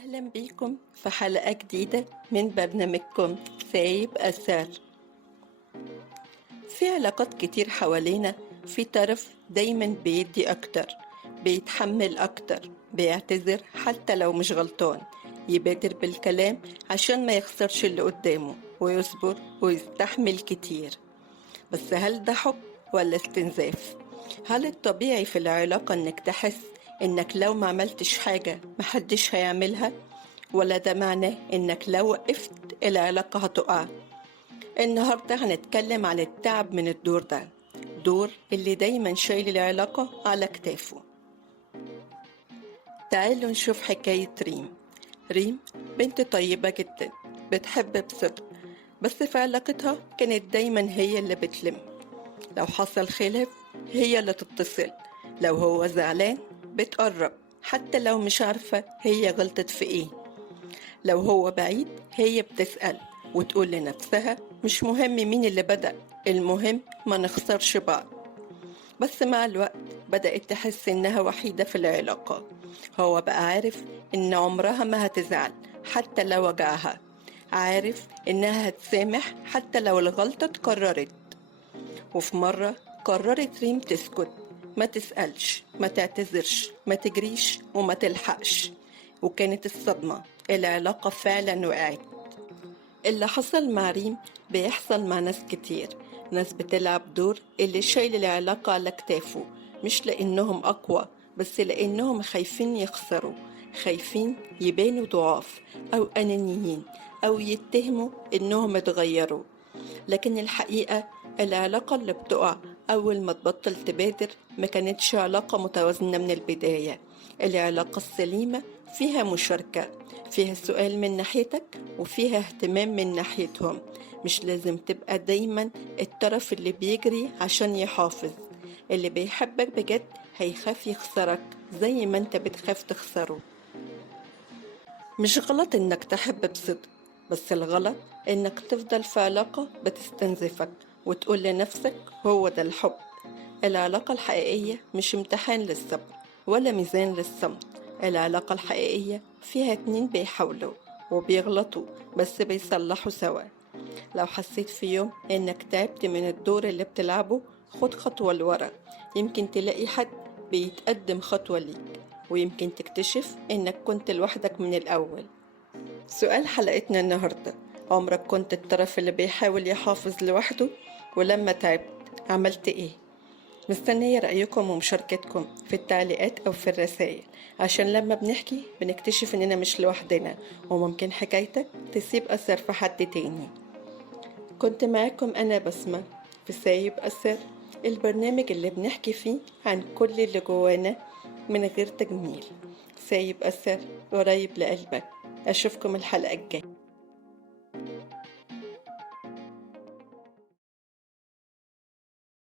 أهلا بيكم في حلقة جديدة من برنامجكم سايب أثر. في علاقات كتير حوالينا، في طرف دايما بيدي أكتر، بيتحمل أكتر، بيعتذر حتى لو مش غلطان، يبادر بالكلام عشان ما يخسرش اللي قدامه، ويصبر ويستحمل كتير. بس هل ده حب ولا استنزاف؟ هل الطبيعي في العلاقة إنك تحس إنك لو ما عملتش حاجة محدش هيعملها، ولا ده معناه إنك لو وقفت العلاقة هتقع؟ النهاردة هنتكلم عن التعب من الدور ده، دور اللي دايما شايل العلاقة على كتافه. تعالوا نشوف حكاية ريم. ريم بنت طيبة جدا، بتحب بصدق، بس في علاقتها كانت دايما هي اللي بتلم. لو حصل خلاف هي اللي تتصل، لو هو زعلان بتقرب حتى لو مش عارفة هي غلطت في ايه، لو هو بعيد هي بتسأل وتقول لنفسها مش مهم مين اللي بدأ، المهم ما نخسرش بعض. بس مع الوقت بدأت تحس إنها وحيدة في العلاقة. هو بقى عارف إن عمرها ما هتزعل حتى لو وجعها، عارف إنها هتسامح حتى لو الغلطة اتكررت. وفي مرة قررت ريم تسكت، ما تسألش، ما تعتذرش، ما تجريش وما تلحقش. وكانت الصدمة، العلاقة فعلا وقعت. اللي حصل مع ريم بيحصل مع ناس كتير، ناس بتلعب دور اللي شايل العلاقة على كتافه، مش لأنهم أقوى، بس لأنهم خايفين يخسروا، خايفين يبانوا ضعاف أو أنانيين أو يتهموا إنهم اتغيروا. لكن الحقيقة العلاقة اللي بتقع أول ما تبطل تبادر ما كانتش علاقة متوازنة من البداية. العلاقة السليمة فيها مشاركة، فيها سؤال من ناحيتك وفيها اهتمام من ناحيتهم. مش لازم تبقى دايما الطرف اللي بيجري عشان يحافظ. اللي بيحبك بجد هيخاف يخسرك زي ما انت بتخاف تخسره. مش غلط إنك تحب بصدق، بس الغلط إنك تفضل في علاقة بتستنزفك وتقول لنفسك هو ده الحب. العلاقة الحقيقية مش امتحان للصبر ولا ميزان للصمت. العلاقة الحقيقية فيها اتنين بيحاولوا وبيغلطوا بس بيصلحوا سوا. لو حسيت في يوم إنك تعبت من الدور اللي بتلعبه، خد خطوة لورا، يمكن تلاقي حد بيتقدم خطوة ليك، ويمكن تكتشف إنك كنت لوحدك من الأول. سؤال حلقتنا النهاردة: عمرك كنت الطرف اللي بيحاول يحافظ لوحده؟ ولما تعبت عملت إيه؟ مستنية رأيكم ومشاركتكم في التعليقات أو في الرسائل، عشان لما بنحكي بنكتشف إننا مش لوحدنا، وممكن حكايتك تسيب أثر في حد تاني. كنت معاكم أنا بسمة في سايب أثر، البرنامج اللي بنحكي فيه عن كل اللي جوانا من غير تجميل. سايب أثر قريب لقلبك. أشوفكم الحلقة الجاية.